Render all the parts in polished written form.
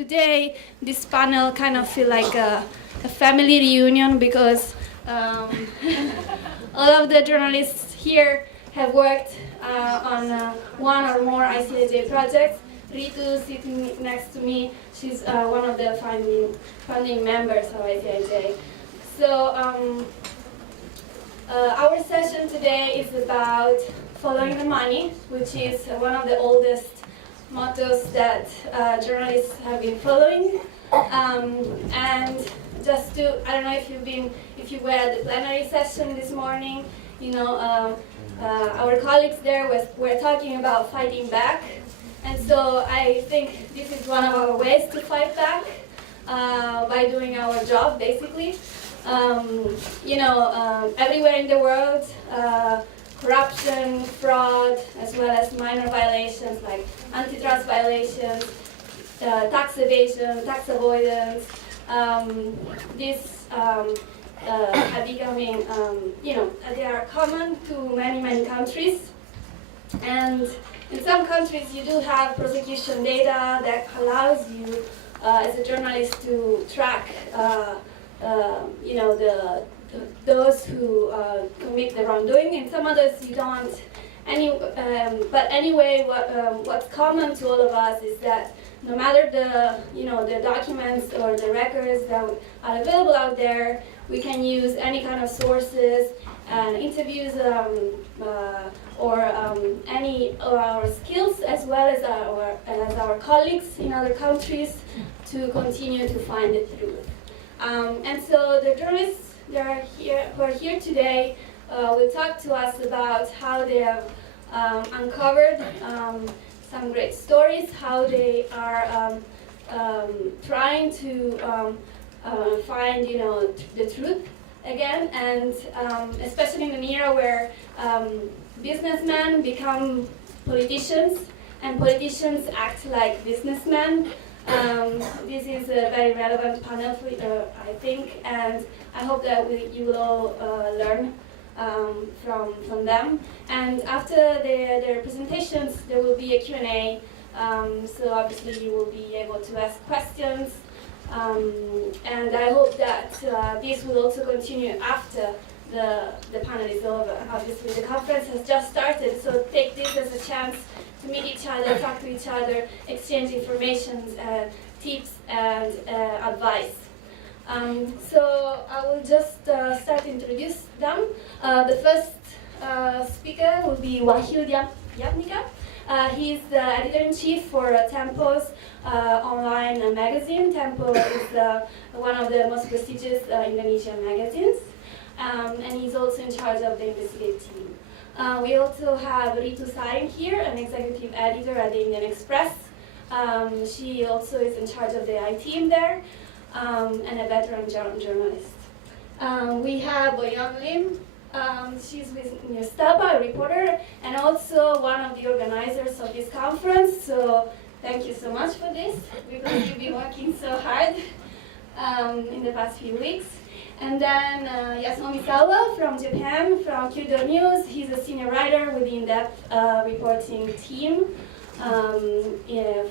today this panel kind of feel like a family reunion because all of the journalists here have worked on one or more ICIJ projects. Ritu sitting next to me, she's one of the founding members of ICIJ. So our session today is about following the money, which is one of the oldest mottos that journalists have been following. And just to, I don't know if you were at the plenary session this morning, you know, our colleagues there were talking about fighting back. And so I think this is one of our ways to fight back by doing our job, basically. You know, everywhere in the world, corruption, fraud, as well as minor violations like antitrust violations, tax evasion, tax avoidance, these are becoming, you know, they are common to many countries. And in some countries you do have prosecution data that allows you as a journalist to track you know, those who commit the wrongdoing. In some others you don't. But anyway, what's common to all of us is that no matter the documents or the records that are available out there, we can use any kind of sources and interviews or any of our skills, as well as our colleagues in other countries, to continue to find the truth. And so the journalists who are here today will talk to us about how they have uncovered some great stories, how they are trying to find, you know, the truth again, and especially in an era where businessmen become politicians and politicians act like businessmen. This is a very relevant panel, I think, and I hope that you will all learn from them. And after their presentations, there will be a Q&A, so obviously you will be able to ask questions. And I hope that this will also continue after the panel is over. Obviously the conference has just started, so take this as a chance to meet each other, talk to each other, exchange information, tips and advice. So I will just start to introduce them. The first speaker will be Wahyu Dhyatmika. He's the editor-in-chief for Tempo's online magazine. Tempo is one of the most prestigious Indonesian magazines. And he's also in charge of the investigative team. We also have Ritu Sarin here, an executive editor at the Indian Express. She also is in charge of the IT team there, and a veteran journalist. We have Boyoung, she's with Newstapa, a reporter, and also one of the organizers of this conference. So thank you so much for this, because you've been working so hard in the past few weeks. And then Yasunomi Sawa from Japan, from Kyodo News. He's a senior writer with the in-depth reporting team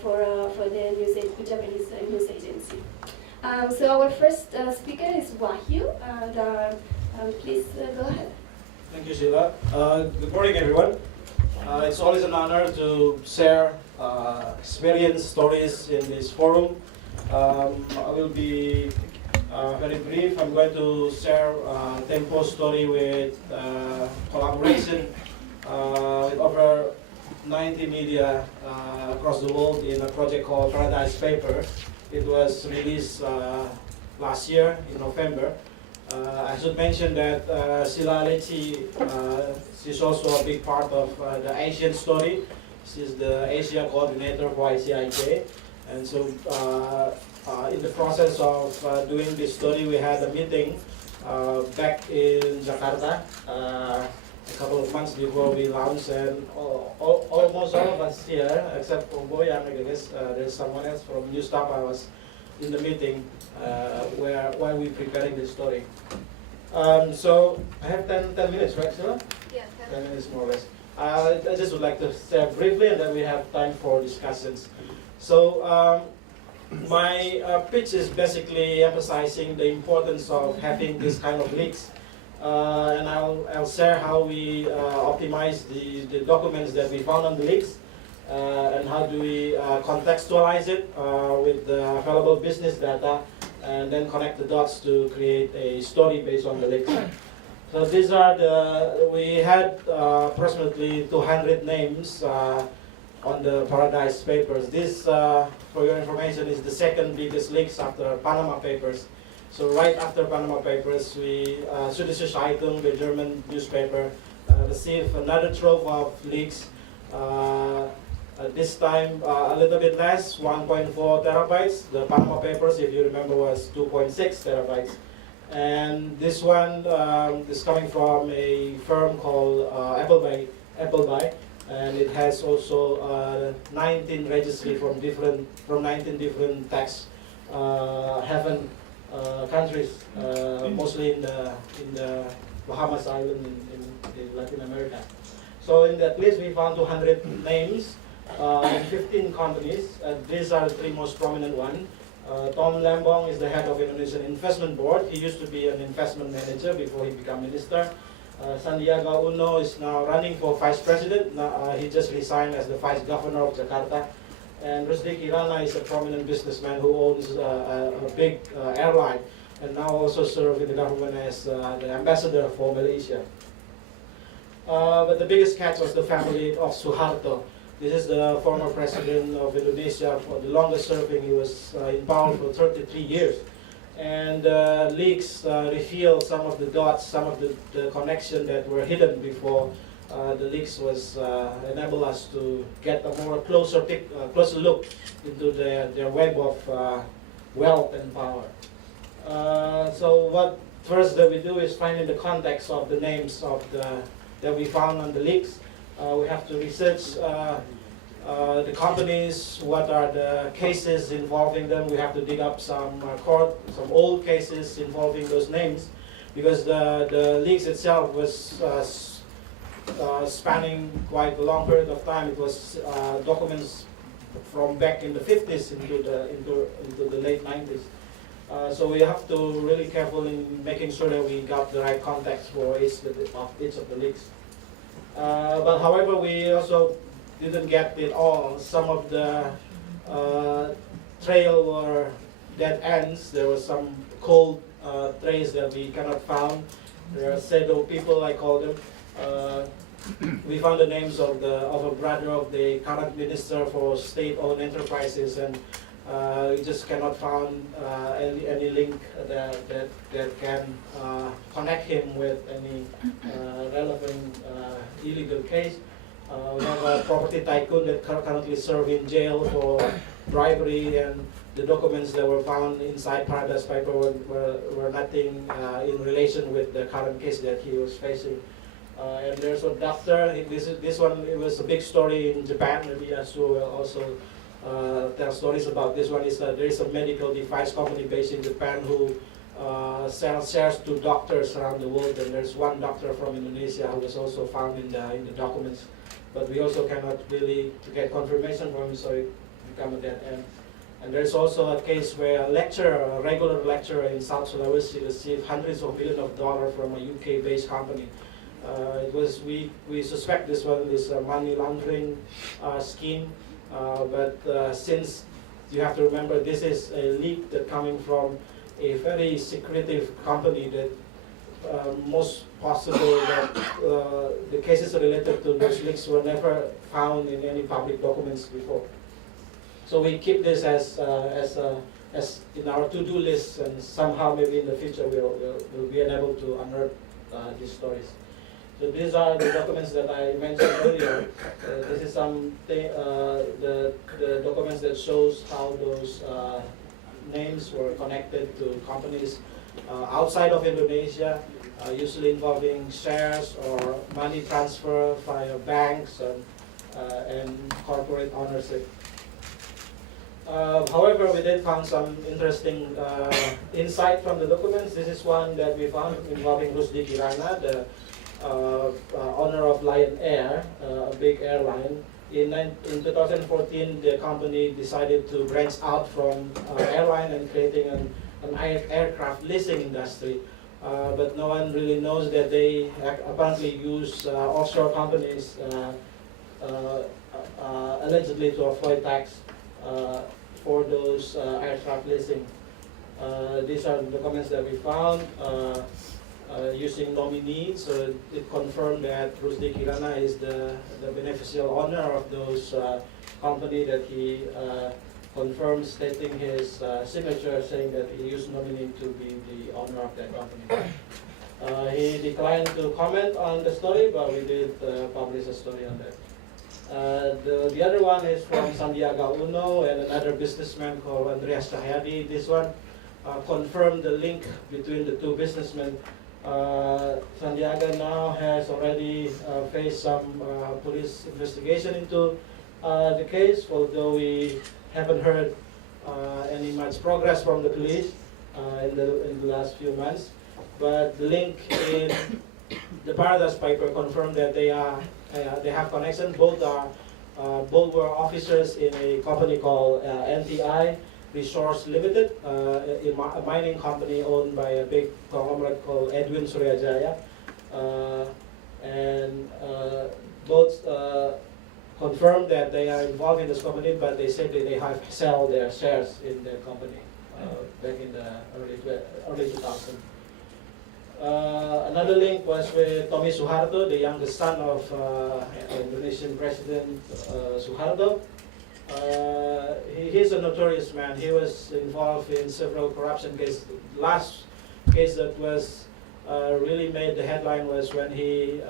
for the Japanese news agency. So our first speaker is Wahyu, and please go ahead. Thank you, Scilla. Good morning, everyone. It's always an honor to share experience stories in this forum. I will be very brief. I'm going to share Tempo's story with collaboration with over 90 media across the world in a project called Paradise Paper. It was released last year in November. I should mention that Scilla Alecci, she's also a big part of the Asian story. She's the Asia coordinator for ICIJ. And so in the process of doing this story, we had a meeting back in Jakarta a couple of months before we launched, and almost all of us here, except for Boyoung, I guess there's someone else from Newstapa was in the meeting while we're preparing this story. So I have 10 minutes, right, Scilla? Yeah, 10 minutes more or less. I just would like to share briefly, and then we have time for discussions. So My pitch is basically emphasizing the importance of having this kind of leaks. And I'll share how we optimize the documents that we found on the leaks, and how do we contextualize it with the available business data, and then connect the dots to create a story based on the leaks. So these are we had approximately 200 names on the Paradise Papers. This, for your information, is the second biggest leaks after Panama Papers. So right after Panama Papers, Süddeutsche Zeitung, the German newspaper, received another trove of leaks. This time a little bit less, 1.4 terabytes. The Panama Papers, if you remember, was 2.6 terabytes. And this one is coming from a firm called Appleby, and it has also 19 registry from 19 different tax haven countries, mostly in the Bahamas Island in Latin America. So in that list, we found 200 names in 15 companies. These are the three most prominent ones. Tom Lembong is the head of Indonesian Investment Board. He used to be an investment manager before he became minister. Sandiaga Uno is now running for vice president. He just resigned as the vice governor of Jakarta. And Rusdi Kirana is a prominent businessman who owns a big airline, and now also serves in the government as the ambassador for Malaysia. But the biggest catch was the family of Suharto. This is the former president of Indonesia for the longest serving. He was in power for 33 years. And leaks revealed some of the dots, some of the connections that were hidden before the leaks was enable us to get a more closer look into their web of wealth and power. So what first that we do is find in the context of the names of that we found on the leaks. We have to research the companies, what are the cases involving them. We have to dig up some old cases involving those names, because the leaks itself was spanning quite a long period of time. It was documents from back in the 50s into the late 90s. So we have to really careful in making sure that we got the right context for each of the leaks. But however, we also didn't get it all. Some of the trail or dead ends. There was some cold trace that we cannot found. There are shadow people, I call them. We found the names of a brother of the current minister for state-owned enterprises, and we just cannot find any link that can connect him with any relevant illegal case. We have a property tycoon that currently serves in jail for bribery, and the documents that were found inside Paradise Paper were nothing in relation with the current case that he was facing. And there's a doctor. This one, it was a big story in Japan. Maybe Yasu will also tell stories about this one. There is a medical device company based in Japan who sells shares to doctors around the world. And there's one doctor from Indonesia who was also found in the documents. But we also cannot really get confirmation from him, so it became a dead end. And there's also a case where a regular lecturer in South Sulawesi received hundreds of millions of dollars from a UK-based company. We suspect this one is a money laundering scheme, but since you have to remember this is a leak that coming from a very secretive company, that most possible that the cases related to those leaks were never found in any public documents before. So we keep this as in our to-do list, and somehow maybe in the future we'll be able to unearth these stories. So these are the documents that I mentioned earlier. This is the documents that shows how those names were connected to companies outside of Indonesia, usually involving shares or money transfer via banks and corporate ownership. However, we did find some interesting insight from the documents. This is one that we found involving Rusdi Kirana, the owner of Lion Air, a big airline. in 2014, the company decided to branch out from airline and creating an aircraft leasing industry. But no one really knows that they apparently use offshore companies allegedly to avoid tax for those aircraft leasing. These are the documents that we found using nominee, so it confirmed that Rusdi Kirana is the beneficial owner of those company that he confirmed, stating his signature saying that he used nominee to be the owner of that company. He declined to comment on the story, but we did publish a story on that. The other one is from Sandiaga Uno and another businessman called Andreas Cahyadi. This one confirmed the link between the two businessmen. Sandiaga now has already faced some police investigation into the case, although we haven't heard any much progress from the police in the last few months. But the link in the Paradise paper confirmed that they have connection. Both were officers in a company called NTI Resource Limited, a mining company owned by a big conglomerate called Edwin Suryajaya, and both confirmed that they are involved in this company, but they said that they have sell their shares in the company back in the early 2000s. Another link was with Tommy Suharto, the youngest son of Indonesian President Suharto. He's a notorious man. He was involved in several corruption cases. The last case that was really made the headline was when he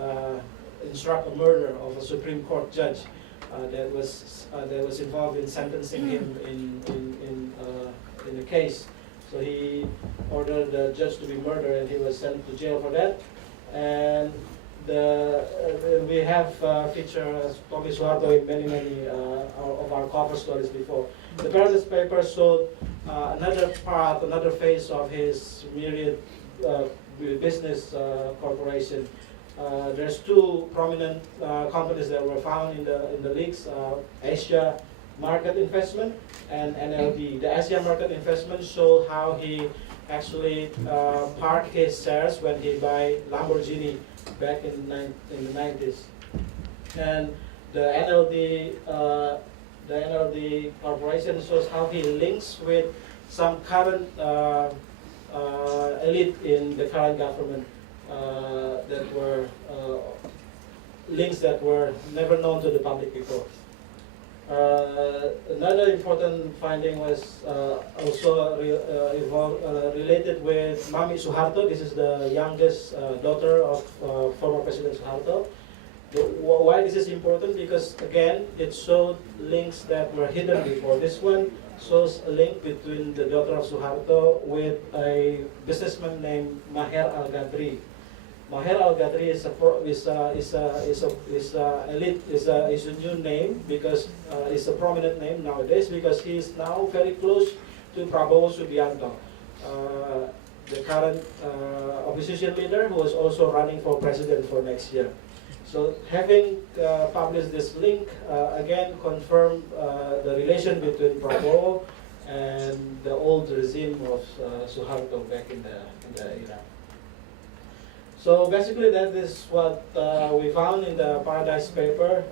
instructed a murder of a Supreme Court judge that was involved in sentencing him in the case. So he ordered the judge to be murdered, and he was sent to jail for that. And we have featured Tommy Suharto in many of our cover stories before. The Paradise paper showed another phase of his myriad business corporation. There's two prominent companies that were found in the leaks: Asia Market Investment and NLD. The Asia Market Investment show how he actually parked his shares when he buy Lamborghini back in the 90s. And the NLD corporation shows how he links with some current elite in the current government that were links that were never known to the public before. Another important finding was also related with Mami Suharto. This is the youngest daughter of former President Suharto. Why this is important? Because again, it showed links that were hidden before. This one shows a link between the daughter of Suharto with a businessman named Maher Al-Gadri. Maher Al-Gadri is a new name because it's a prominent name nowadays because he is now very close to Prabowo Subianto, the current opposition leader who is also running for president for next year. So having published this link again confirmed the relation between Prabowo and the old regime of Suharto back in the era. So basically that is what we found in the Paradise paper.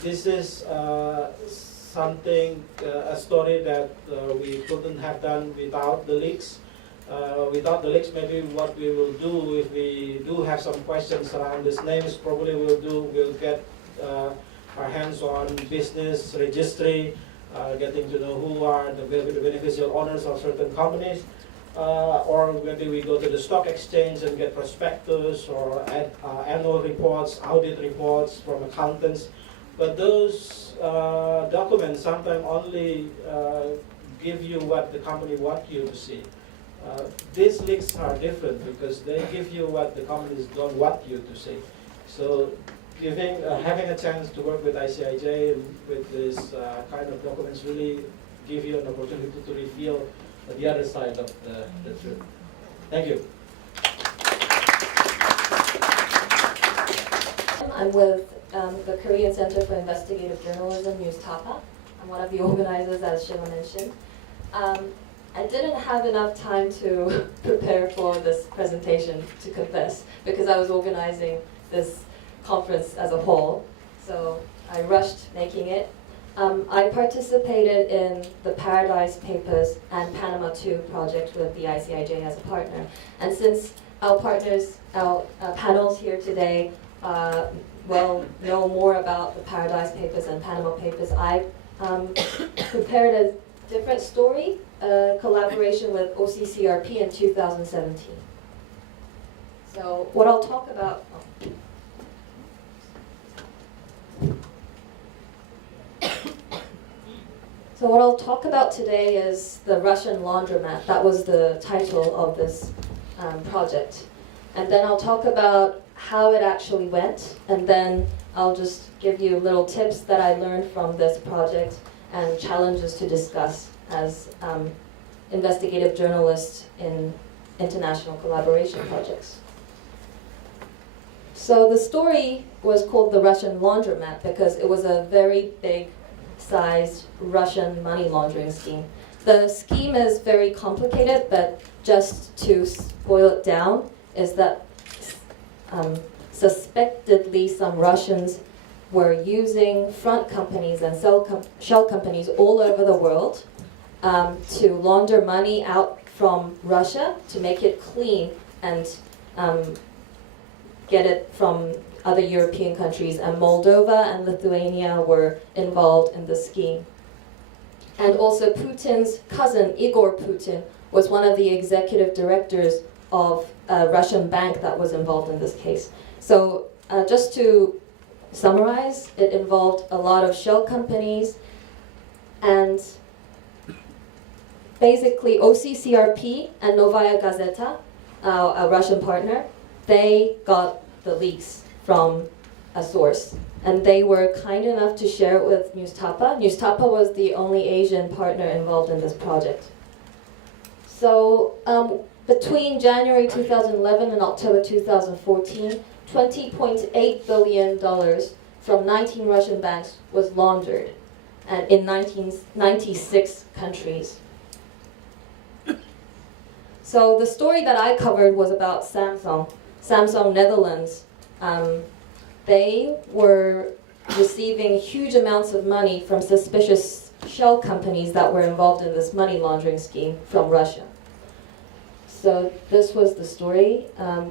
This is something, a story that we couldn't have done without the leaks. Without the leaks, maybe what we will do if we do have some questions around these names, probably we'll get our hands on business registry, getting to know who are the beneficial owners of certain companies. Or maybe we go to the stock exchange and get prospectus or annual reports, audit reports from accountants. But those documents sometimes only give you what the company wants you to see. These leaks are different because they give you what the companies don't want you to see. So having a chance to work with ICIJ and with this kind of documents really give you an opportunity to reveal the other side of the truth. Thank you. I'm with the Korean Center for Investigative Journalism, Newstapa. I'm one of the organizers, as Scilla mentioned. I didn't have enough time to prepare for this presentation, to confess, because I was organizing this conference as a whole. So I rushed making it. I participated in the Paradise Papers and Panama 2 project with the ICIJ as a partner. And since our partners, our panels here today, know more about the Paradise Papers and Panama Papers, I prepared a different story, collaboration with OCCRP in 2017. So what I'll talk about. So what I'll talk about today is the Russian laundromat. That was the title of this project. And then I'll talk about how it actually went, and then I'll just give you little tips that I learned from this project and challenges to discuss as investigative journalists in international collaboration projects. So the story was called The Russian Laundromat because it was a very big sized Russian money laundering scheme. The scheme is very complicated, but just to boil it down, is that suspectedly some Russians were using front companies and shell companies all over the world to launder money out from Russia to make it clean and get it from other European countries, and Moldova and Lithuania were involved in the scheme. And also Putin's cousin, Igor Putin, was one of the executive directors of a Russian bank that was involved in this case. So just to summarize, it involved a lot of shell companies, and basically OCCRP and Novaya Gazeta, a Russian partner, they got the leaks from a source. And they were kind enough to share it with Newstapa. Newstapa was the only Asian partner involved in this project. So between January 2011 and October 2014, $20.8 billion from 19 Russian banks was laundered, and in 96 countries. So the story that I covered was about Samsung Netherlands. They were receiving huge amounts of money from suspicious shell companies that were involved in this money laundering scheme from Russia. So this was the story.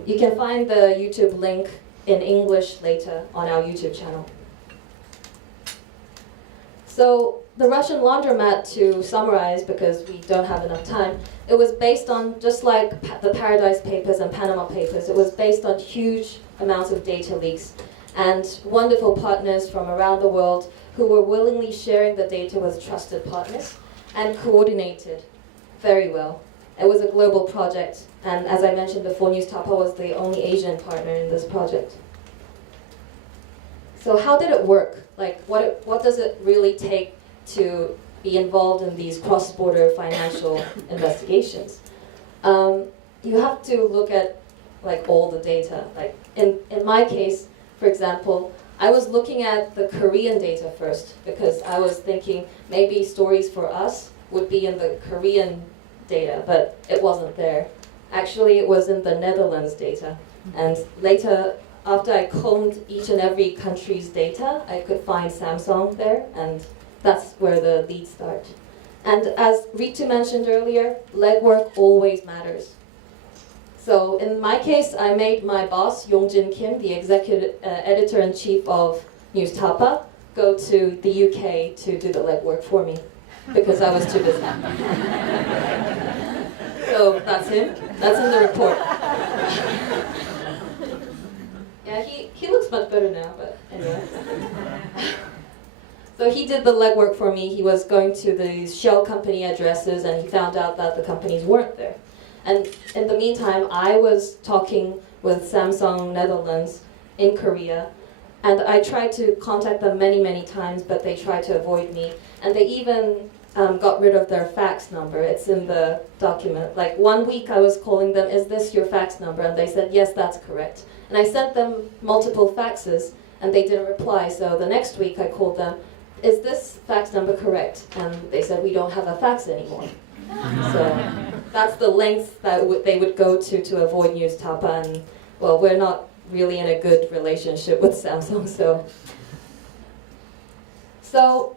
You can find the YouTube link in English later on our YouTube channel. So the Russian laundromat, to summarize, because we don't have enough time, it was based on, just like the Paradise Papers and Panama Papers, it was based on huge amounts of data leaks and wonderful partners from around the world who were willingly sharing the data with trusted partners and coordinated very well. It was a global project, and as I mentioned before, Newstapa was the only Asian partner in this project. So how did it work? Like, what does it really take to be involved in these cross-border financial investigations? You have to look at like all the data. Like in my case, for example, I was looking at the Korean data first because I was thinking maybe stories for us would be in the Korean data, but it wasn't there. Actually, it was in the Netherlands data. And later, after I combed each and every country's data, I could find Samsung there, and that's where the leads start. And as Ritu mentioned earlier, legwork always matters. So in my case, I made my boss, Yongjin Kim, the executive editor-in-chief of Newstapa, go to the UK to do the legwork for me, because I was too busy. So that's him. That's in the report. Yeah, he looks much better now, but anyway. So he did the legwork for me. He was going to these shell company addresses, and he found out that the companies weren't there. And in the meantime, I was talking with Samsung Netherlands in Korea, and I tried to contact them many, many times, but they tried to avoid me. And they even got rid of their fax number. It's in the document. Like 1 week I was calling them, is this your fax number? And they said, yes, that's correct. And I sent them multiple faxes, and they didn't reply. So the next week I called them, is this fax number correct? And they said, we don't have a fax anymore. So that's the length that they would go to avoid Newstapa. And well, we're not really in a good relationship with Samsung. So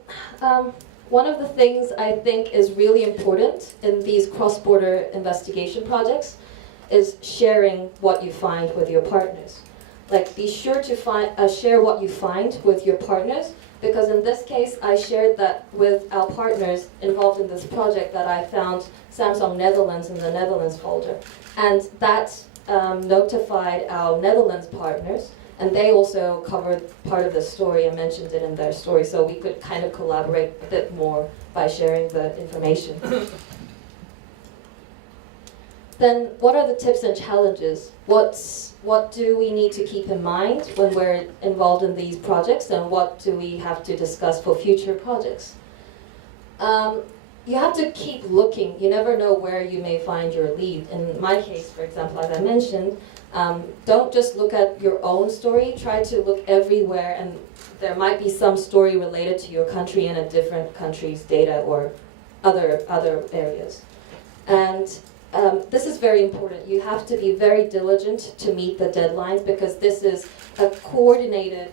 one of the things I think is really important in these cross-border investigation projects is sharing what you find with your partners. Like, be sure to share what you find with your partners, because in this case, I shared that with our partners involved in this project that I found Samsung Netherlands in the Netherlands folder. And that notified our Netherlands partners, and they also covered part of the story and mentioned it in their story, so we could kind of collaborate a bit more by sharing the information. Then what are the tips and challenges? What do we need to keep in mind when we're involved in these projects, and what do we have to discuss for future projects? You have to keep looking. You never know where you may find your lead. In my case, for example, as I mentioned, don't just look at your own story. Try to look everywhere, and there might be some story related to your country in a different country's data or other areas. And this is very important. You have to be very diligent to meet the deadlines, because this is a coordinated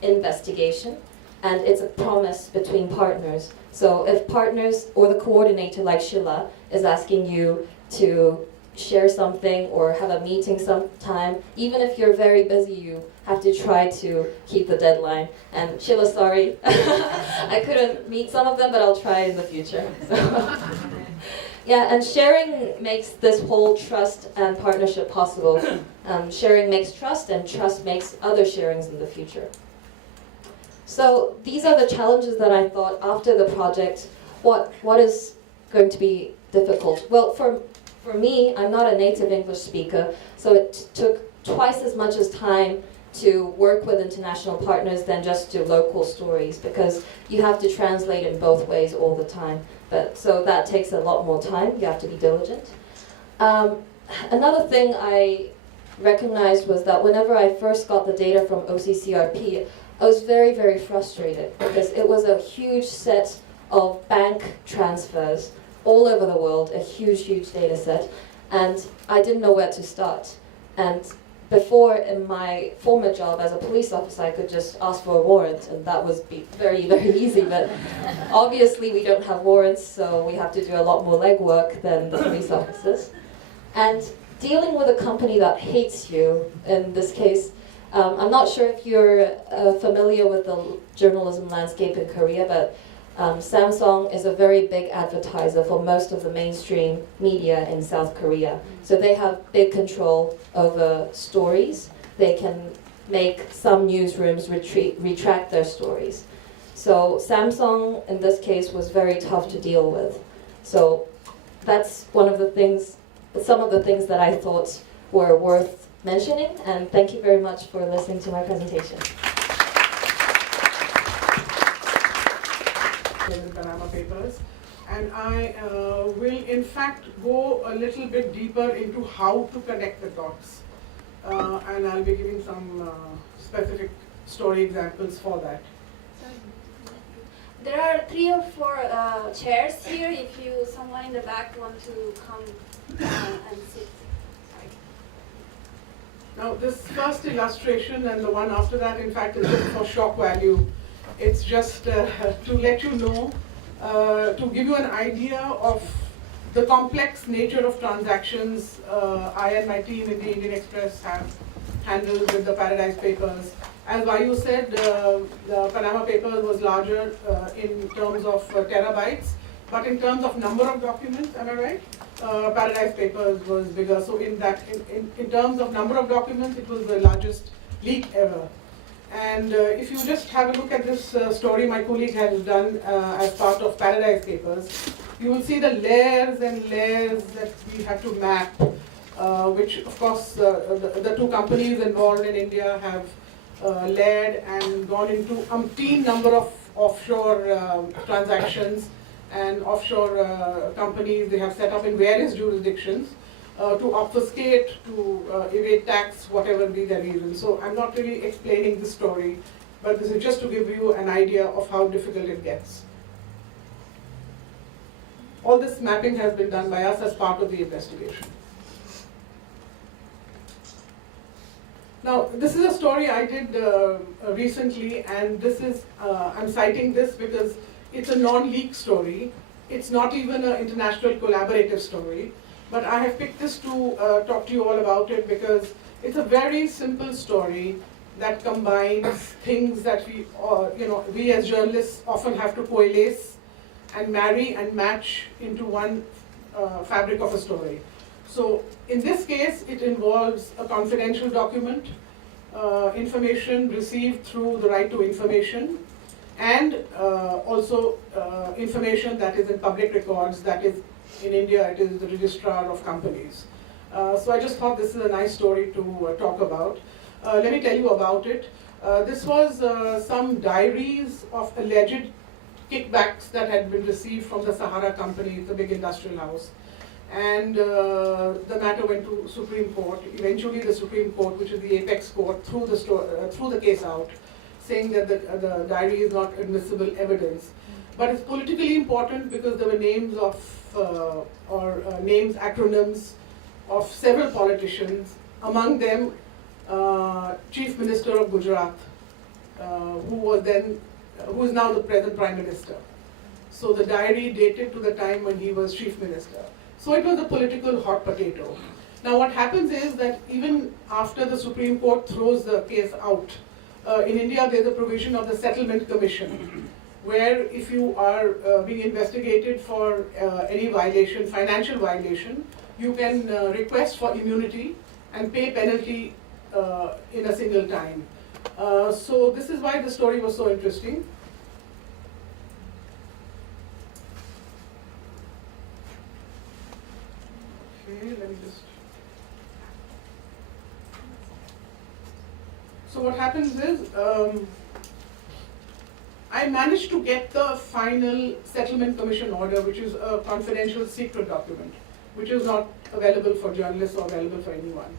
investigation, and it's a promise between partners. So if partners or the coordinator like Scilla is asking you to share something or have a meeting sometime, even if you're very busy, you have to try to keep the deadline. And Scilla, sorry, I couldn't meet some of them, but I'll try in the future. So. Yeah, and sharing makes this whole trust and partnership possible. Sharing makes trust, and trust makes other sharings in the future. So these are the challenges that I thought after the project, what is going to be difficult? Well, for me, I'm not a native English speaker, so it took twice as much as time to work with international partners than just do local stories, because you have to translate in both ways all the time. So that takes a lot more time. You have to be diligent. Another thing I recognized was that whenever I first got the data from OCCRP, I was very, very frustrated, because it was a huge set of bank transfers all over the world, a huge, huge data set, and I didn't know where to start. And before, in my former job as a police officer, I could just ask for a warrant, and that was very, very easy. But obviously we don't have warrants, so we have to do a lot more legwork than the police officers. And dealing with a company that hates you, in this case, I'm not sure if you're familiar with the journalism landscape in Korea, but Samsung is a very big advertiser for most of the mainstream media in South Korea. So they have big control over stories. They can make some newsrooms retract their stories. So Samsung, in this case, was very tough to deal with. So that's one of the things, some of the things that I thought were worth mentioning, and thank you very much for listening to my presentation. In the Panama Papers, and I will in fact go a little bit deeper into how to connect the dots, and I'll be giving some specific story examples for that. There are 3 or 4 chairs here. If someone in the back want to come and sit. Now, this first illustration and the one after that, in fact, is just for shock value. It's just to let you know, to give you an idea of the complex nature of transactions I and my team in the Indian Express have handled with the Paradise Papers. As Wahyu said, the Panama Papers was larger in terms of terabytes, but in terms of number of documents, am I right? Paradise Papers was bigger. So in terms of number of documents, it was the largest leak ever. And if you just have a look at this story my colleague has done as part of Paradise Papers, you will see the layers and layers that we have to map, which of course the 2 companies involved in India have led and gone into umpteen number of offshore transactions and offshore companies they have set up in various jurisdictions. to obfuscate, to evade tax, whatever be their reason. So I'm not really explaining this story, but this is just to give you an idea of how difficult it gets. All this mapping has been done by us as part of the investigation. Now, this is a story I did recently, and this is, I'm citing this because it's a non-leak story. It's not even an international collaborative story, but I have picked this to talk to you all about it because it's a very simple story that combines things that we as journalists often have to coalesce and marry and match into one fabric of a story. So in this case, it involves a confidential document, information received through the right to information, and also information that is in public records, that is in India, it is the registrar of companies. So I just thought this is a nice story to talk about. Let me tell you about it. This was some diaries of alleged kickbacks that had been received from the Sahara company, the big industrial house. And the matter went to Supreme Court. Eventually the Supreme Court, which is the apex court, threw the case out, saying that the diary is not admissible evidence. But it's politically important because there were names of, acronyms of several politicians, among them Chief Minister of Gujarat, who is now the present Prime Minister. So the diary dated to the time when he was Chief Minister. So it was a political hot potato. Now what happens is that even after the Supreme Court throws the case out, in India there's a provision of the Settlement Commission, where if you are being investigated for any violation, financial violation, you can request for immunity and pay penalty in a single time. So this is why the story was so interesting. Okay, let me just. So what happens is, I managed to get the final Settlement Commission order, which is a confidential secret document, which is not available for journalists or available for anyone.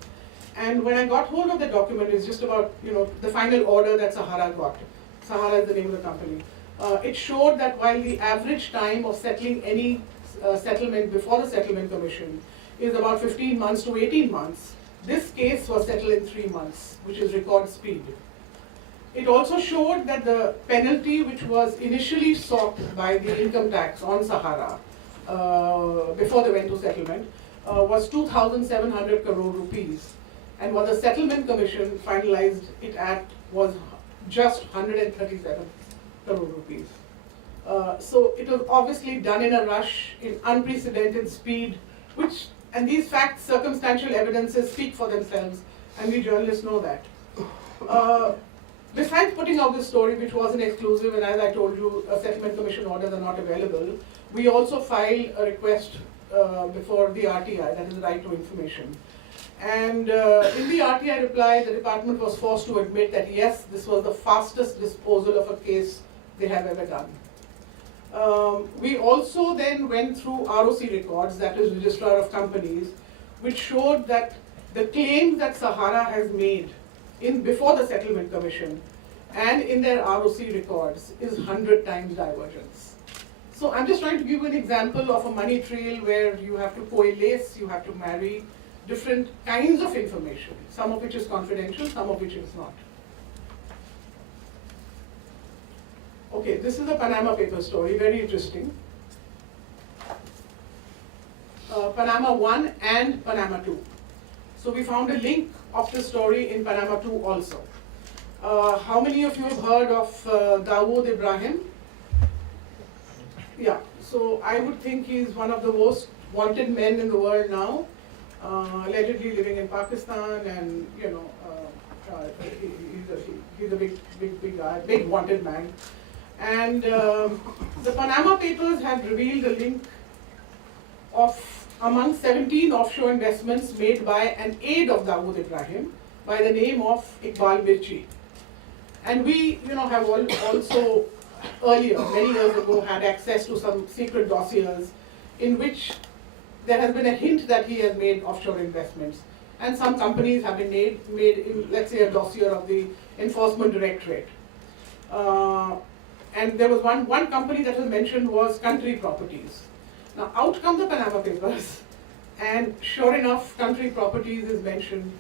And when I got hold of the document, it's just about the final order that Sahara got. Sahara is the name of the company. It showed that while the average time of settling any settlement before the Settlement Commission is about 15 months to 18 months, this case was settled in 3 months, which is record speed. It also showed that the penalty which was initially sought by the income tax on Sahara before they went to settlement was 2,700 crore rupees. And what the Settlement Commission finalized it at was just 137 crore rupees. So it was obviously done in a rush, in unprecedented speed, and these facts, circumstantial evidences speak for themselves, and we journalists know that. Besides putting out this story, which was an exclusive, and as I told you, Settlement Commission orders are not available, we also filed a request before the RTI, that is the right to information. And in the RTI reply, the department was forced to admit that yes, this was the fastest disposal of a case they have ever done. We also then went through ROC records, that is Registrar of Companies, which showed that the claims that Sahara has made before the Settlement Commission and in their ROC records is 100 times divergence. So I'm just trying to give you an example of a money trail where you have to coalesce, you have to marry different kinds of information, some of which is confidential, some of which is not. Okay, this is a Panama paper story, very interesting. Panama 1 and Panama 2. So we found a link of the story in Panama 2 also. How many of you have heard of Dawood Ibrahim? Yeah, so I would think he's one of the most wanted men in the world now, allegedly living in Pakistan, and he's a big guy, big wanted man. And the Panama Papers had revealed a link of among 17 offshore investments made by an aide of Dawood Ibrahim by the name of Iqbal Mirchi. And we have also earlier, many years ago, had access to some secret dossiers in which there has been a hint that he has made offshore investments. And some companies have been made in, let's say, a dossier of the Enforcement Directorate. And there was one company that was mentioned was Country Properties. Now, out come the Panama Papers, and sure enough, Country Properties is mentioned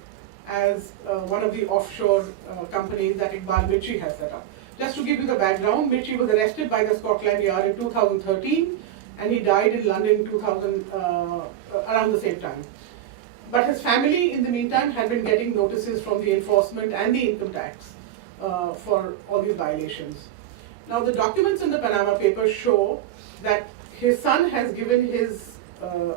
as one of the offshore companies that Iqbal Mirchi has set up. Just to give you the background, Mirchi was arrested by the Scotland Yard in 2013, and he died in London in around the same time. But his family, in the meantime, had been getting notices from the enforcement and the income tax for all these violations. Now, the documents in the Panama Papers show that his son has given his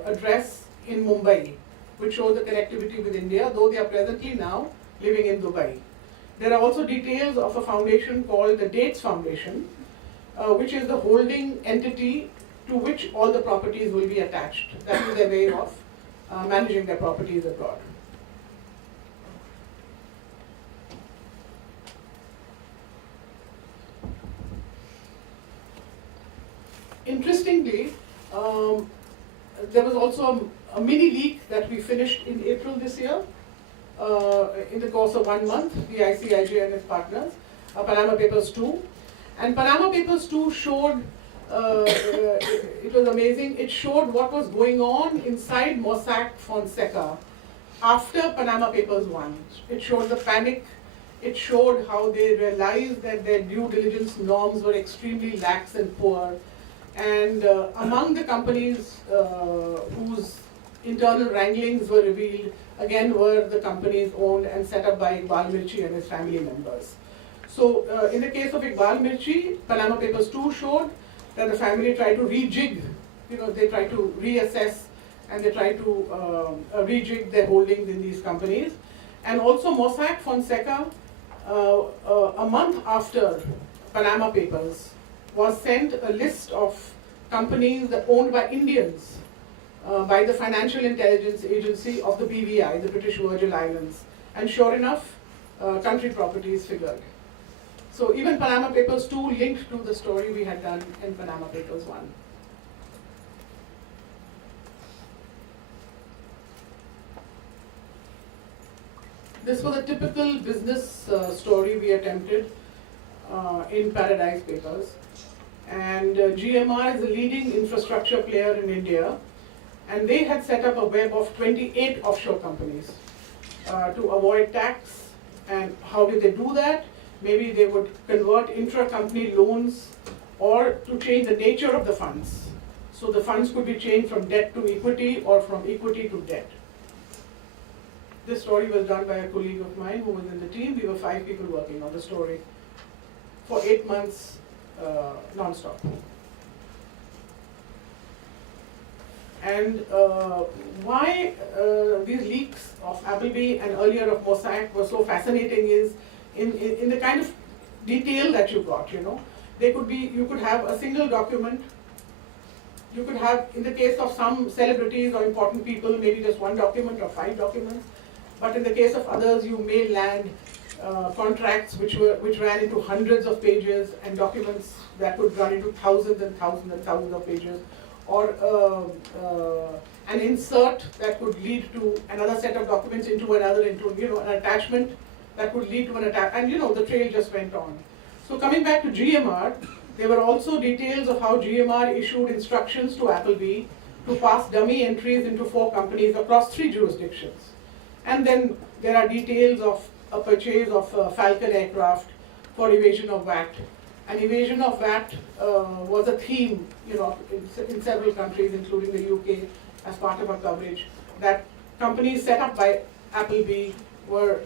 address in Mumbai, which shows the connectivity with India, though they are presently now living in Dubai. There are also details of a foundation called the Dates Foundation, which is the holding entity to which all the properties will be attached. That is their way of managing their properties abroad. Interestingly, there was also a mini leak that we finished in April this year. In the course of 1 month, the ICIJ and its partners, Panama Papers 2. And Panama Papers 2 showed, it was amazing, it showed what was going on inside Mossack Fonseca after Panama Papers 1. It showed the panic, it showed how they realized that their due diligence norms were extremely lax and poor. And among the companies whose internal wranglings were revealed, again, were the companies owned and set up by Iqbal Mirchi and his family members. So in the case of Iqbal Mirchi, Panama Papers 2 showed that the family tried to rejig, they tried to reassess and they tried to rejig their holdings in these companies. And also Mossack Fonseca, a month after Panama Papers, was sent a list of companies that owned by Indians by the Financial Intelligence Agency of the BVI, the British Virgin Islands. And sure enough, Country Properties figured. So even Panama Papers 2 linked to the story we had done in Panama Papers 1. This was a typical business story we attempted in Paradise Papers. And GMR is a leading infrastructure player in India, and they had set up a web of 28 offshore companies to avoid tax. And how did they do that? Maybe they would convert intra-company loans or to change the nature of the funds. So the funds could be changed from debt to equity or from equity to debt. This story was done by a colleague of mine who was in the team. We were 5 people working on the story for 8 months non-stop. And why these leaks of Appleby and earlier of Mossack were so fascinating is in the kind of detail that you got, They could be, you could have a single document, you could have, in the case of some celebrities or important people, maybe just 1 document or 5 documents. But in the case of others, you may land contracts which ran into hundreds of pages and documents that would run into thousands and thousands and thousands of pages, or an insert that could lead to another set of documents into another, into an attachment that would lead to an attack, and the trail just went on. So coming back to GMR, there were also details of how GMR issued instructions to Appleby to pass dummy entries into 4 companies across 3 jurisdictions. And then there are details of a purchase of Falcon aircraft for evasion of VAT. And evasion of VAT was a theme, in several countries, including the UK, as part of our coverage, that companies set up by Appleby were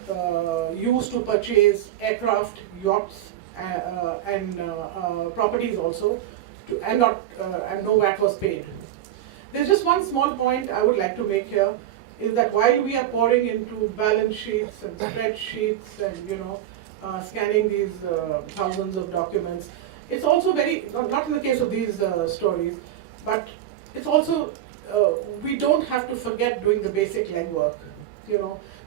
used to purchase aircraft, yachts, and properties also, and no VAT was paid. There's just one small point I would like to make here, is that while we are pouring into balance sheets and spreadsheets and scanning these thousands of documents, it's also very, not in the case of these stories, but it's also, we don't have to forget doing the basic legwork,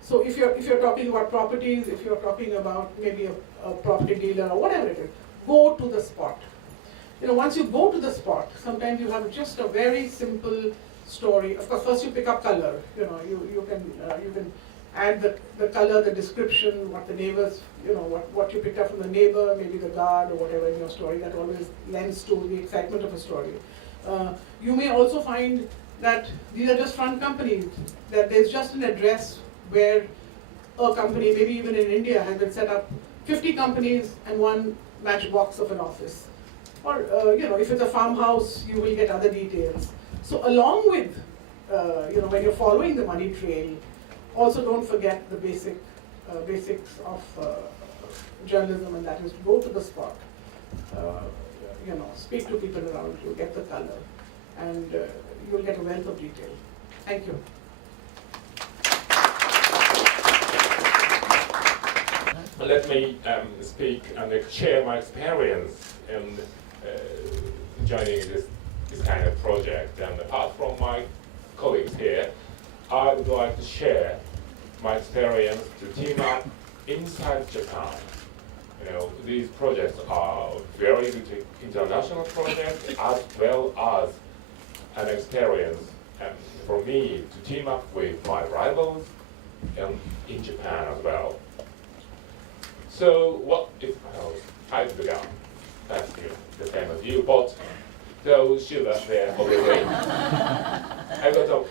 So if you're talking about properties, if you're talking about maybe a property dealer or whatever it is, go to the spot. Once you go to the spot, sometimes you have just a very simple story. Of course, first you pick up color. You can add the color, the description, what the neighbors, what you picked up from the neighbor, maybe the guard or whatever in your story. That always lends to the excitement of a story. You may also find that these are just front companies, that there's just an address where a company, maybe even in India, has been set up 50 companies and one matchbox of an office. Or, if it's a farmhouse, you will get other details. So along with, when you're following the money trail, also don't forget the basics of journalism, and that is go to the spot. Speak to people around you, get the color, and you'll get a wealth of detail. Thank you. Let me speak and share my experience in joining this kind of project. And apart from my colleagues here, I would like to share my experience to team up inside Japan. These projects are very good international projects, as well as an experience for me to team up with my rivals in Japan as well. So what if I began? That's the same as you, but those Scilla there already.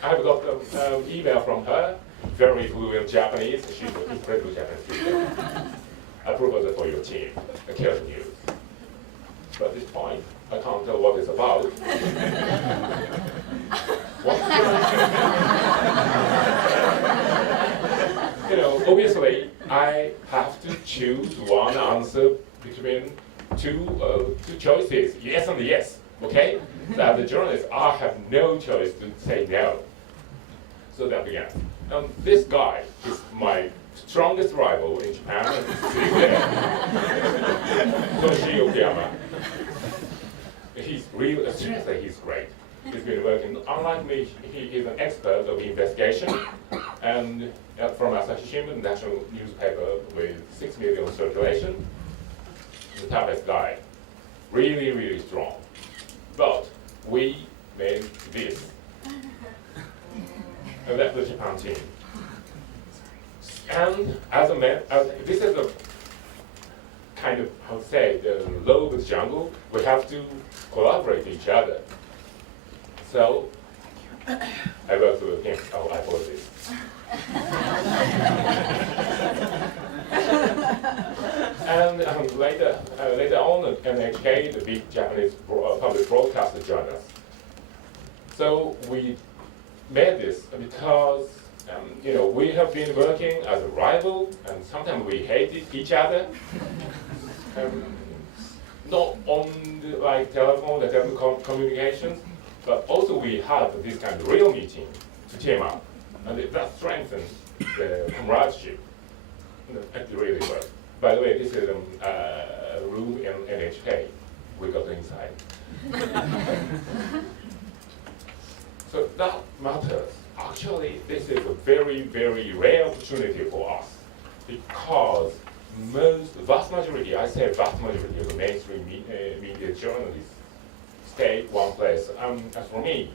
I've got an email from her, very fluent Japanese. She's an incredible Japanese speaker. Approval for your team, I care to you. But at this point, I can't tell what it's about. Obviously, I have to choose one answer between two choices, yes and yes, okay? So as a journalist, I have no choice to say no. So that began. This guy is my strongest rival in Japan, Toshi Okayama. He's really, seriously, he's great. He's been working, unlike me, he is an expert of investigation, and from Asahi Shimbun, national newspaper with 6 million circulation, the toughest guy. Really, really strong. But we made this. And that's the Japan team. And as a man, this is a kind of, how to say, the low with jungle. We have to collaborate with each other. So I worked with him. Oh, I apologize. And later on, NHK, the big Japanese public broadcaster, joined us. So we made this because we have been working as a rival, and sometimes we hated each other. Not on the telephone communications, but also we have this kind of real meeting to team up, and that strengthens the comradeship. It really works. By the way, this is a room in NHK. We got inside. So that matters. Actually, this is a very, very rare opportunity for us, because vast majority, I say vast majority of the mainstream media journalists stay one place. As for me,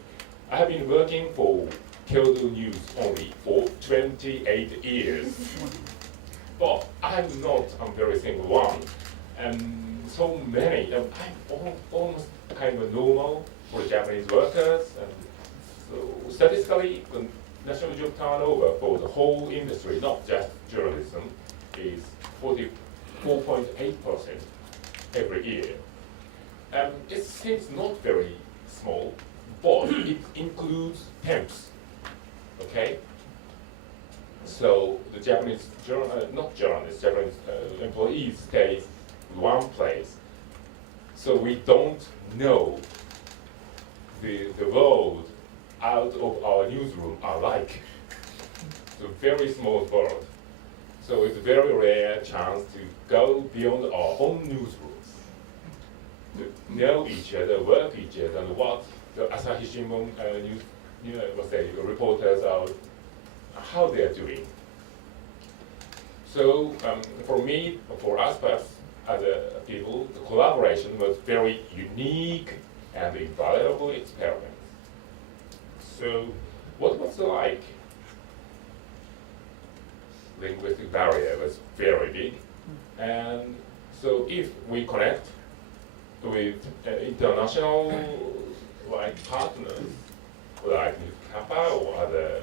I have been working for Kyoto News only for 28 years. But I'm not a very single one. And so many, I'm almost kind of normal for Japanese workers. And so statistically, the national job turnover for the whole industry, not just journalism, is 44.8% every year. It seems not very small, but it includes temps, okay? So the Japanese, Japanese employees stay in one place. So we don't know the world out of our newsroom are like. It's a very small world. So it's a very rare chance to go beyond our own newsrooms, to know each other, work each other, and what the Asahi Shimbun reporters are, how they are doing. So for me, for us, perhaps other people, the collaboration was very unique and invaluable experience. So what was like? Linguistic barrier was very big, and so if we connect with international like partners like Newstapa or other,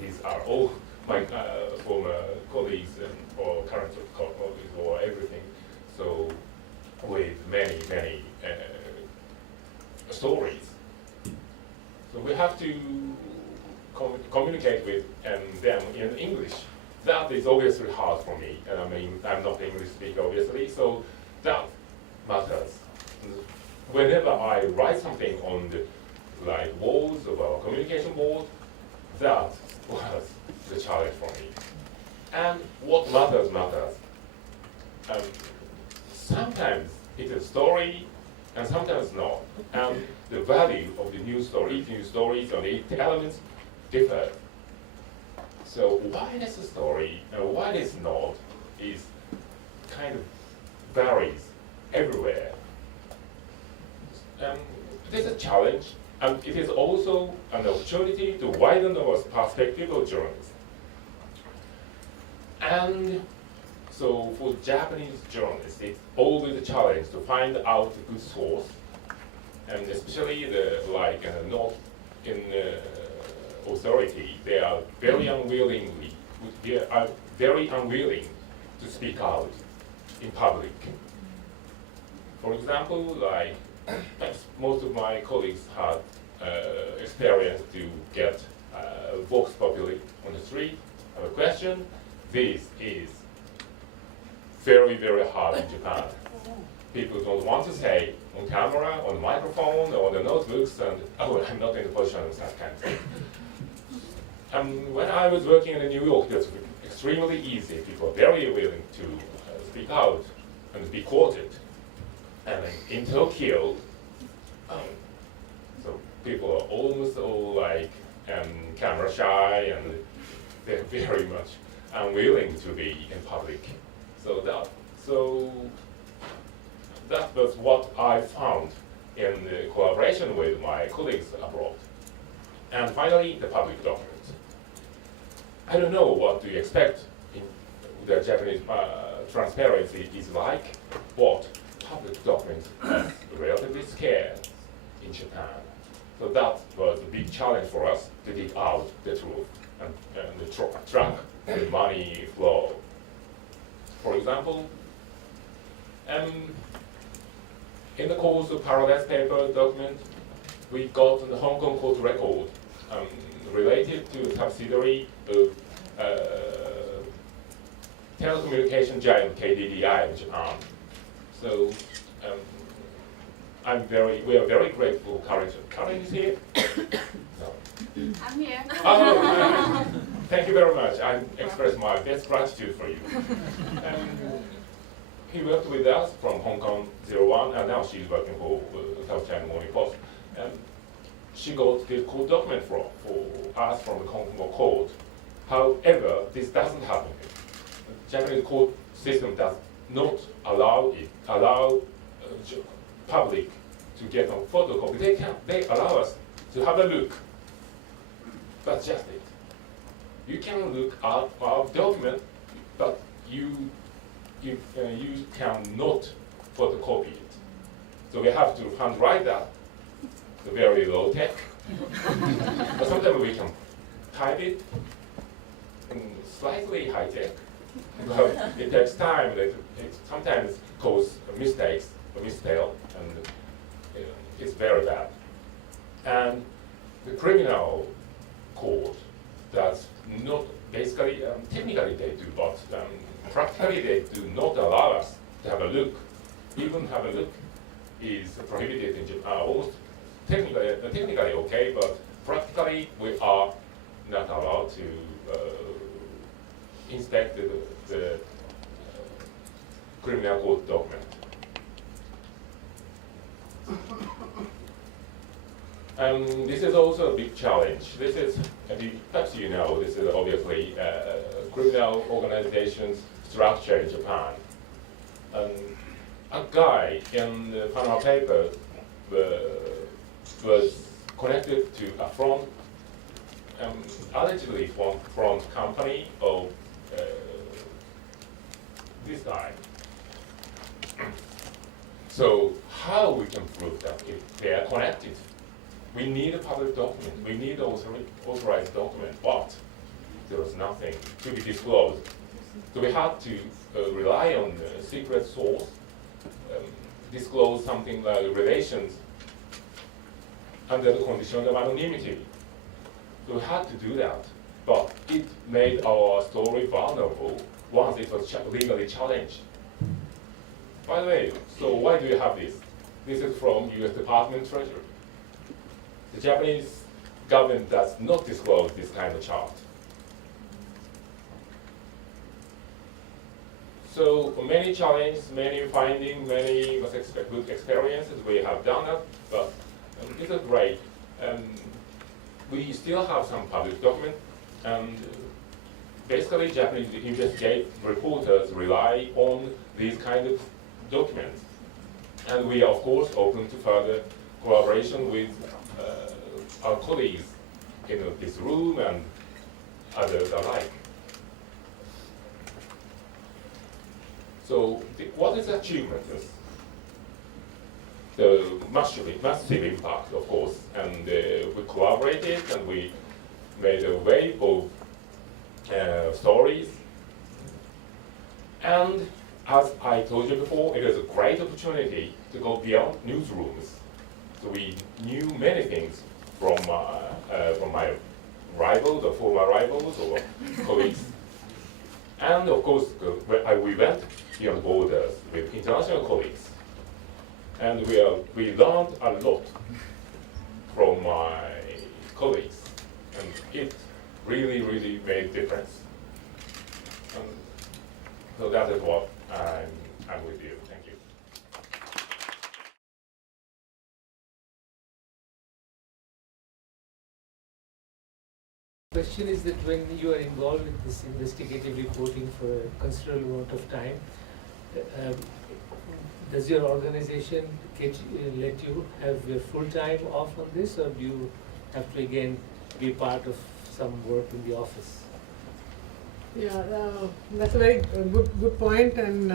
these are all my former colleagues and or current colleagues or everything. So with many stories, so we have to communicate with them in English. That is obviously hard for me, and I mean I'm not English speaker obviously, so that matters. Whenever I write something on the like walls of our communication board, that was the challenge for me. And what matters. Sometimes it's a story, and sometimes not. And the value of the news stories and the elements differ. So why it's a story and why it's not is kind of varies everywhere. It is a challenge, and it is also an opportunity to widen our perspective of journalism. And so for Japanese journalists, it's always a challenge to find out a good source, and especially the not in authority, they are very unwilling to speak out in public. For example, like most of my colleagues had experience to get vox populi on the street, have a question. This is very hard in Japan. People don't want to say on camera, on the microphone, or on the notebooks, and oh, I'm not in the position of that kind of thing. When I was working in New York, it was extremely easy. People are very willing to speak out and be quoted. And in Tokyo, so people are almost all like camera shy, and they're very much unwilling to be in public. So that was what I found in the collaboration with my colleagues abroad. And finally, the public documents. I don't know what to expect in the Japanese transparency is like, but public documents are relatively scarce in Japan. So that was a big challenge for us to dig out the truth and track the money flow. For example, in the course of Paradise Paper document, we got the Hong Kong court record related to a subsidiary of telecommunication giant KDDI in Japan. So we are very grateful. Karen is here. No. I'm here. Oh, thank you very much. I express my best gratitude for you. He worked with us from Hong Kong 01, and now she's working for South China Morning Post. She got the court document for us from the Hong Kong court. However, this doesn't happen. The Japanese court system does not allow public to get on photocopy. They allow us to have a look. That's just it. You can look at our document, but you cannot photocopy it. So we have to handwrite that. It's very low tech. But sometimes we can type it in slightly high tech. But it takes time. It sometimes causes mistakes, a misspell, and it's very bad. And the criminal court does not, basically, technically they do, but practically they do not allow us to have a look. Even have a look is prohibited in Japan. Almost technically okay, but practically we are not allowed to inspect the criminal court document. This is also a big challenge. This is, perhaps you know, this is obviously criminal organization's structure in Japan. A guy in the Panama paper was connected to a front allegedly from company of this guy. So how we can prove that if they are connected? We need a public document. We need authorized document, but there was nothing to be disclosed. So we had to rely on the secret source, disclose something like relations under the condition of anonymity. So we had to do that, but it made our story vulnerable once it was legally challenged. By the way, so why do you have this? This is from US Department of Treasury. The Japanese government does not disclose this kind of chart. So many challenges, many findings, many good experiences, we have done that, but this is great. We still have some public documents, and basically Japanese investigative reporters rely on these kind of documents. And we are of course open to further collaboration with our colleagues in this room and others alike. So what is the achievement? The massive impact, of course, and we collaborated and we made a wave of stories. And as I told you before, it is a great opportunity to go beyond newsrooms. So we knew many things from my rivals or former rivals or colleagues. And of course, we went beyond borders with international colleagues. And we learned a lot from my colleagues. And it really, really made a difference. So that is what I'm with you. Thank you. The question is that when you are involved in this investigative reporting for a considerable amount of time, does your organization let you have a full time off on this, or do you have to again be part of some work in the office? Yeah, that's a very good point, and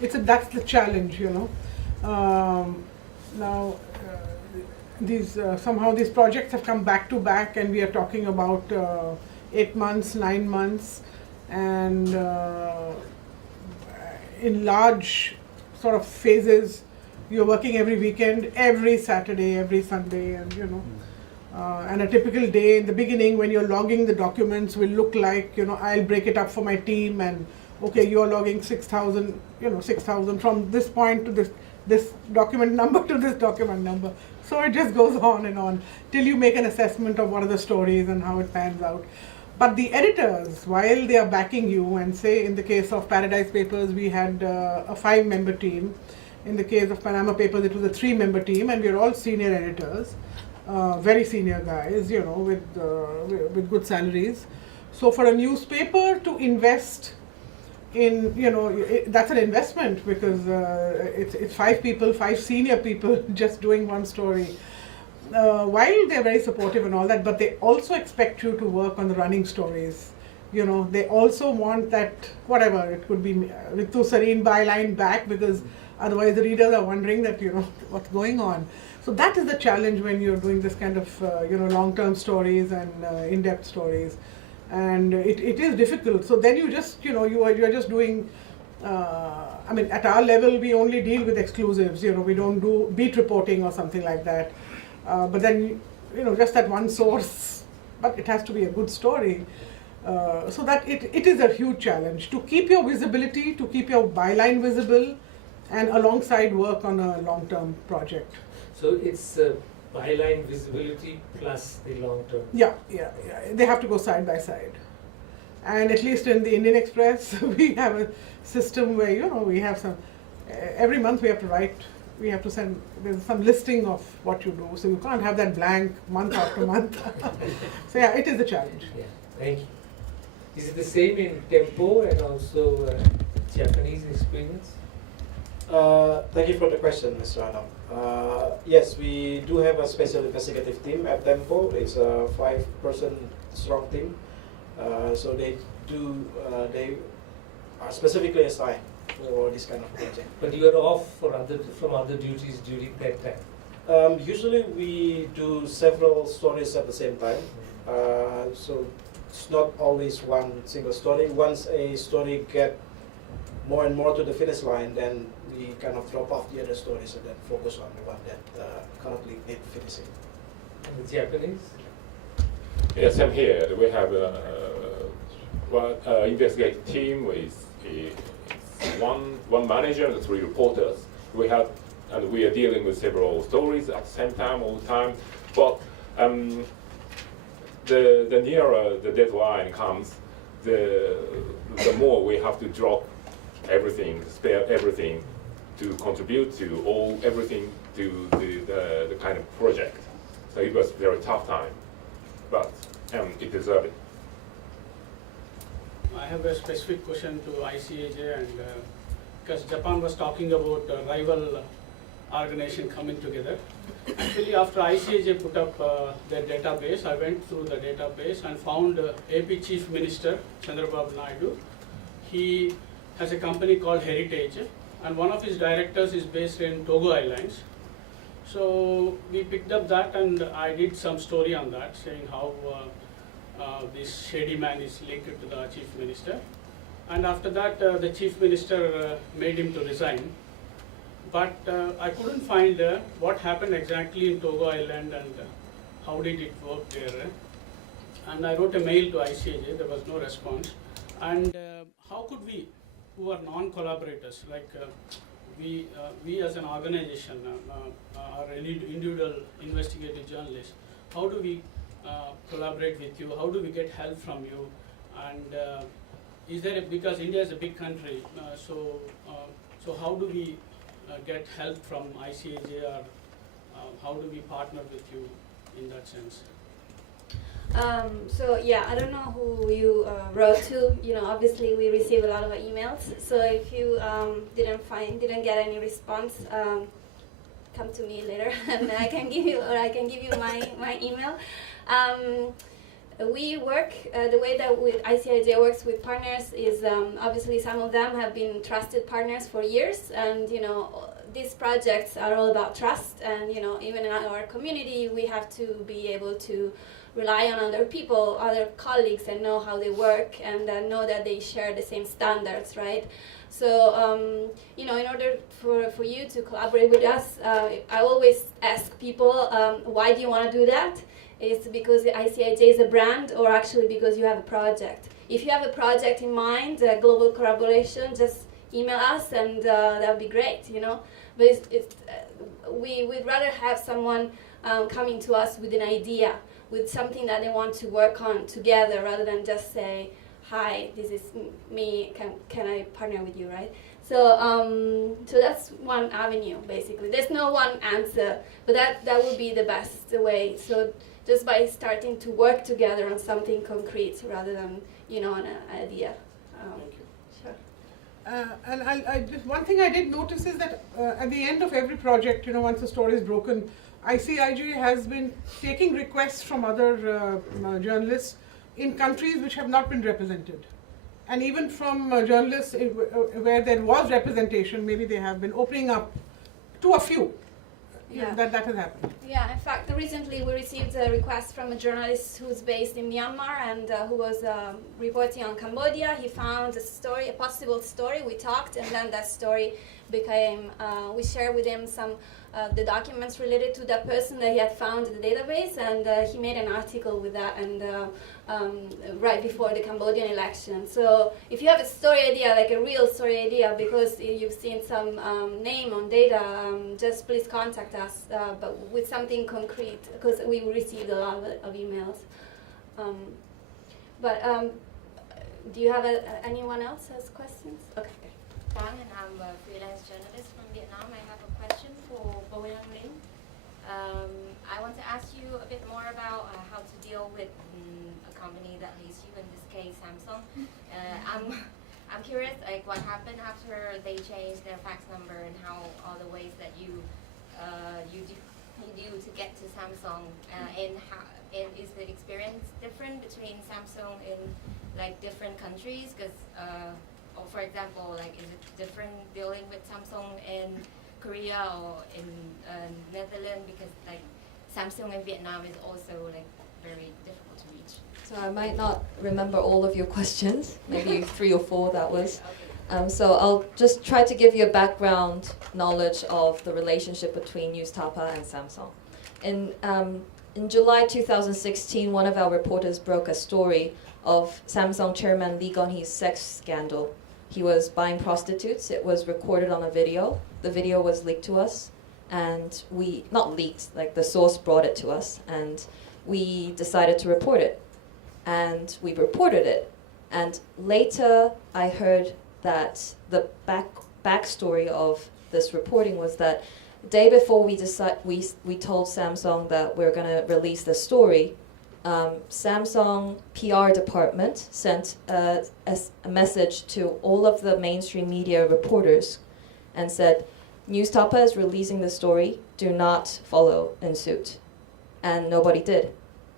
that's the challenge, you know. Now, somehow these projects have come back to back, and we are talking about 8 months, 9 months, and in large sort of phases, you're working every weekend, every Saturday, every Sunday, and you know. And a typical day in the beginning when you're logging the documents will look like, you know, I'll break it up for my team and, okay, you're logging 6,000, you know, 6,000 from this point to this document number to this document number. So it just goes on and on till you make an assessment of what are the stories and how it pans out. But the editors, while they are backing you, and say in the case of Paradise Papers, we had a 5-member team. In the case of Panama Papers, it was a 3-member team, and we're all senior editors. Very senior guys, you know, with good salaries. So for a newspaper to invest in, you know, that's an investment, because it's 5 people, 5 senior people just doing one story. While they're very supportive and all that, but they also expect you to work on the running stories. You know, they also want that, whatever, it could be Ritu, Sarin byline back, because otherwise the readers are wondering that, you know, what's going on. So that is the challenge when you're doing this kind of, you know, long-term stories and in-depth stories. And it is difficult. So then you just, you know, you're just doing, I mean, at our level, we only deal with exclusives, you know, we don't do beat reporting or something like that. But then, you know, just that one source, but it has to be a good story. So that it is a huge challenge to keep your visibility, to keep your byline visible, and alongside work on a long-term project. So it's byline visibility plus the long-term. Yeah. They have to go side by side. And at least in the Indian Express, we have a system where, you know, we have some, every month we have to write, we have to send, there's some listing of what you do. So you can't have that blank month after month. So yeah, it is a challenge. Yeah, thank you. Is it the same in tempo and also Japanese experience? Thank you for the question, Mr. Adam. Yes, we do have a special investigative team at Tempo. It's a 5-person strong team. So they are specifically assigned for this kind of project. But you are off from other duties during that time. Usually we do several stories at the same time. So it's not always one single story. Once a story gets more and more to the finish line, then we kind of drop off the other stories and then focus on the one that currently need finishing. And the Japanese? Yeah, same here. We have one investigative team with one manager and 3 reporters. We are dealing with several stories at the same time, all the time. But the nearer the deadline comes, the more we have to drop everything, spare everything, to contribute to everything to the kind of project. So it was a very tough time, but it deserved it. I have a specific question to ICIJ, and because Japan was talking about rival organization coming together. Actually, after ICIJ put up their database, I went through the database and found AP Chief Minister Chandrababu Naidu. He has a company called Heritage, and one of his directors is based in Togo Islands. So we picked up that, and I did some story on that, saying how this shady man is linked to the Chief Minister. And after that, the Chief Minister made him to resign. But I couldn't find what happened exactly in Togo Island and how did it work there. And I wrote a mail to ICIJ, there was no response. And how could we, who are non-collaborators, like we as an organization are individual investigative journalists, how do we collaborate with you? How do we get help from you? And is there because India is a big country, so how do we get help from ICIJ, or how do we partner with you in that sense? So yeah, I don't know who you wrote to. You know, obviously we receive a lot of emails. So if you didn't get any response, come to me later, and I can give you my email. We work the way that ICIJ works with partners is obviously some of them have been trusted partners for years, and you know these projects are all about trust. And you know even in our community we have to be able to rely on other people, other colleagues, and know how they work, and know that they share the same standards, right? So, you know, in order for you to collaborate with us, I always ask people, why do you want to do that? Is it because the ICIJ is a brand, or actually because you have a project? If you have a project in mind, global collaboration, just email us, and that would be great, you know? But we'd rather have someone coming to us with an idea, with something that they want to work on together, rather than just say, hi, this is me, can I partner with you, right? So so that's one avenue, basically. There's no one answer, but that would be the best way. So just by starting to work together on something concrete, rather than, you know, an idea. Thank you. Sure. And I just, one thing I did notice is that at the end of every project, you know, once the story is broken, ICIJ has been taking requests from other journalists in countries which have not been represented. And even from journalists where there was representation, maybe they have been opening up to a few. Yeah. That has happened. Yeah, in fact, recently we received a request from a journalist who's based in Myanmar and who was reporting on Cambodia. He found a story, a possible story. We talked, and then that story became, we shared with him some the documents related to that person that he had found in the database, and he made an article with that, and right before the Cambodian election. So if you have a story idea, like a real story idea, because you've seen some name on data, just please contact us, but with something concrete, because we received a lot of emails. Do you have anyone else has questions? Okay. Tang, and I'm a freelance journalist from Vietnam. I have a question for Boyoung. I want to ask you a bit more about how to deal with a company that leads you, in this case Samsung. I'm curious, like what happened after they changed their fax number, and how all the ways that you you do to get to Samsung, and is the experience different between Samsung in like different countries? Because, or for example, like is it different dealing with Samsung in Korea or in Netherlands? Because like Samsung in Vietnam is also like very difficult to reach. So I might not remember all of your questions, maybe 3 or 4 that was. So I'll just try to give you a background knowledge of the relationship between Newstapa and Samsung. In July 2016, one of our reporters broke a story of Samsung chairman Lee Gun-hee's sex scandal. He was buying prostitutes. It was recorded on a video. The video was leaked to us, and not leaked, like the source brought it to us, and we decided to report it. And we reported it. And later I heard that the backstory of this reporting was that the day before we told Samsung that we're going to release the story, Samsung PR department sent a message to all of the mainstream media reporters and said, Newstapa is releasing the story, do not follow in suit. And nobody did.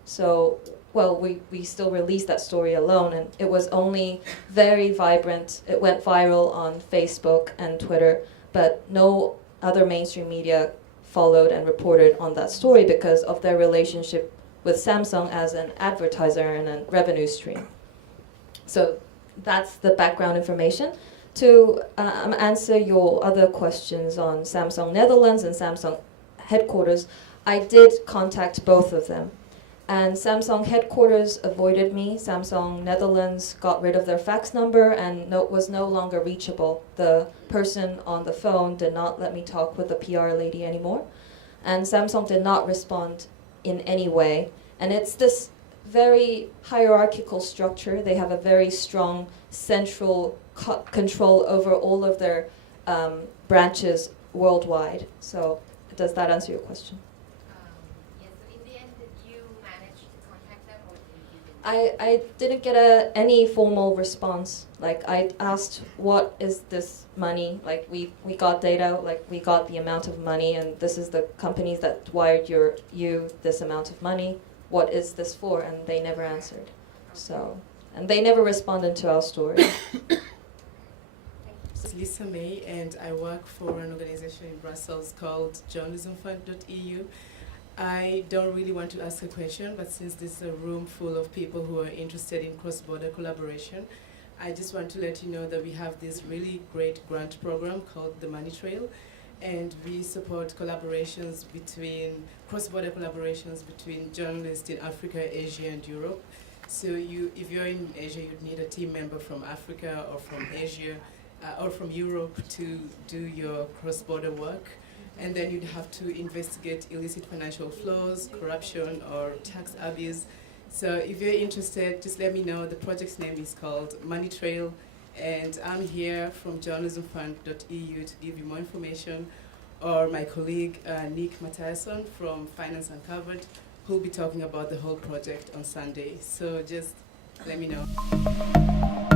So, well, we still released that story alone, and it was only very vibrant. It went viral on Facebook and Twitter, but no other mainstream media followed and reported on that story because of their relationship with Samsung as an advertiser and a revenue stream. So that's the background information. To answer your other questions on Samsung Netherlands and Samsung headquarters, I did contact both of them. And Samsung headquarters avoided me. Samsung Netherlands got rid of their fax number and was no longer reachable. The person on the phone did not let me talk with the PR lady anymore. And Samsung did not respond in any way. And it's this very hierarchical structure. They have a very strong central control over all of their branches worldwide. So does that answer your question? Yes, so in the end, did you manage to contact them, or did you didn't? I didn't get any formal response. Like, I asked, what is this money? Like, we got data, like we got the amount of money, and this is the companies that wired you this amount of money. What is this for? And they never answered. So, and they never responded to our story. This is Lisa May, and I work for an organization in Brussels called journalismfund.eu. I don't really want to ask a question, but since this is a room full of people who are interested in cross-border collaboration, I just want to let you know that we have this really great grant program called the Money Trail, and we support collaborations between, cross-border collaborations between journalists in Africa, Asia, and Europe. So if you're in Asia, you'd need a team member from Africa or from Asia or from Europe to do your cross-border work. And then you'd have to investigate illicit financial flows, corruption, or tax abuse. So if you're interested, just let me know. The project's name is called Money Trail, and I'm here from journalismfund.eu to give you more information, or my colleague Nick Mathiasson from Finance Uncovered, who'll be talking about the whole project on Sunday. So just let me know.